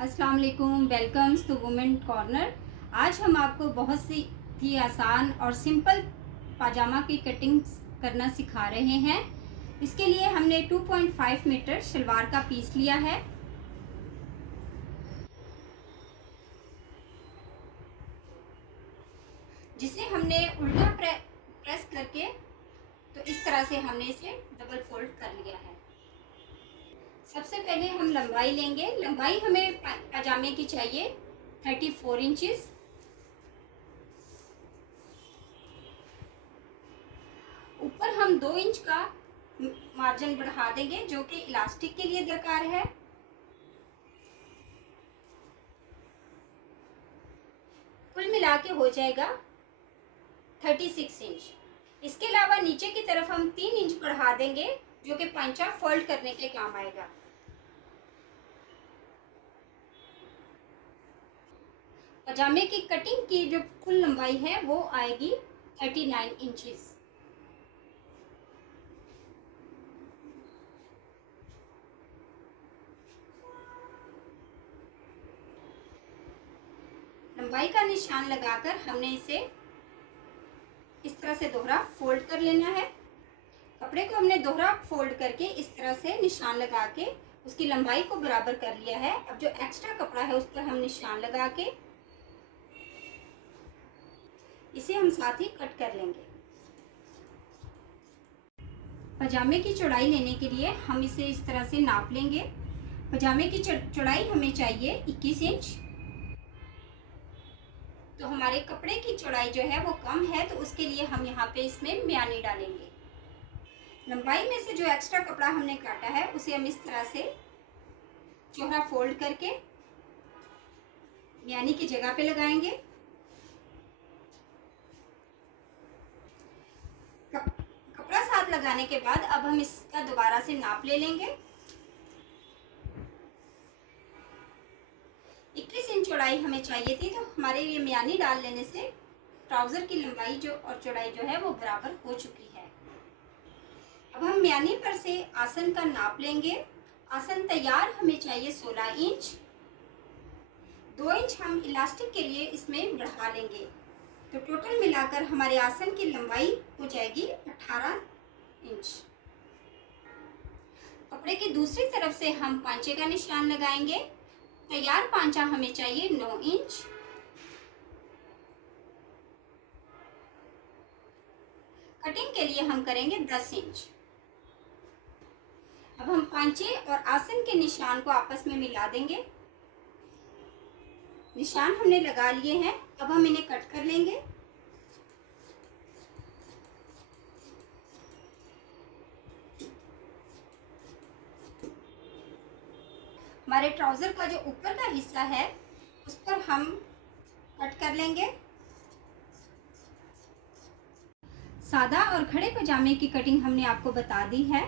अस्सलाम वालेकुम, welcomes to women corner. आज हम आपको बहुत सी ही आसान और सिंपल पाजामा की कटिंग करना सिखा रहे हैं। इसके लिए हमने 2.5 मीटर शलवार का पीस लिया है। जिसे हमने उल्टा प्रेस करके तो इस तरह से हमने इसे डबल फोल्ड कर लिया है। सबसे पहले हम लंबाई लेंगे। लंबाई हमें पजामे की चाहिए 34 इंचेस। ऊपर हम 2 इंच का मार्जिन बढ़ा देंगे जो कि इलास्टिक के लिए दरकार है। कुल मिला के हो जाएगा 36 इंच। इसके अलावा नीचे की तरफ हम 3 इंच बढ़ा देंगे जो कि पंचा फोल्ड करने के काम आएगा। पजामे की कटिंग की जो कुल लंबाई है वो आएगी 39 इंचेस। लंबाई का निशान लगाकर हमने इसे इस तरह से दोहरा फोल्ड कर लेना है। कपड़े को हमने दोहरा फोल्ड करके इस तरह से निशान लगा के उसकी लंबाई को बराबर कर लिया है। अब जो एक्स्ट्रा कपड़ा है उस पर हम निशान लगा के इसे हम साथ ही कट कर लेंगे। पजामे की चौड़ाई लेने के लिए हम इसे इस तरह से नाप लेंगे। पजामे की चौड़ाई हमें चाहिए 21 इंच। तो हमारे कपड़े की चौड़ाई जो है वो कम है, तो उसके लिए हम यहाँ पे इसमें म्यानी डालेंगे। लंबाई में से जो एक्स्ट्रा कपड़ा हमने काटा है उसे हम इस तरह से चौड़ा फोल्ड करके म्यानी की जगह पे लगाएंगे। कपड़ा साथ लगाने के बाद अब हम इसका दोबारा से नाप ले लेंगे। 21 इंच चौड़ाई हमें चाहिए थी, तो हमारे ये म्यानी डाल लेने से ट्राउजर की लंबाई जो और चौड़ाई जो है वो बराबर हो चुकी है। अब हम म्यानी पर से आसन का नाप लेंगे। आसन तैयार हमें चाहिए 16 इंच। 2 इंच हम इलास्टिक के लिए इसमें बढ़ा लेंगे, तो टोटल मिलाकर हमारे आसन की लंबाई हो जाएगी 18 इंच। कपड़े की दूसरी तरफ से हम पांचे का निशान लगाएंगे। तैयार पांचा हमें चाहिए 9 इंच। कटिंग के लिए हम करेंगे 10 इंच। अब हम पांचे और आसन के निशान को आपस में मिला देंगे। निशान हमने लगा लिए हैं, अब हम इन्हें कट कर लेंगे। हमारे ट्राउजर का जो ऊपर का हिस्सा है उस पर हम कट कर लेंगे। सादा और खड़े पजामे की कटिंग हमने आपको बता दी है।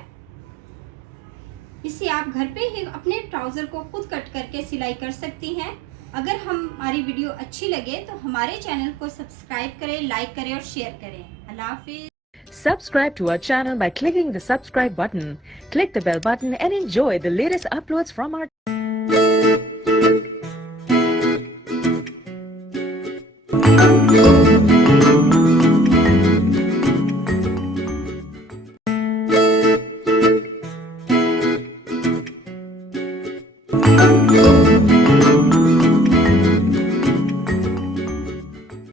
इससे आप घर पे ही अपने ट्राउजर को खुद कट करके सिलाई कर सकती हैं। अगर हमारी वीडियो अच्छी लगे तो हमारे चैनल को सब्सक्राइब करें, लाइक करें और शेयर करें। अल्लाह हाफिज। Subscribe to our channel by clicking the subscribe button. Click the bell button and enjoy the latest uploads from our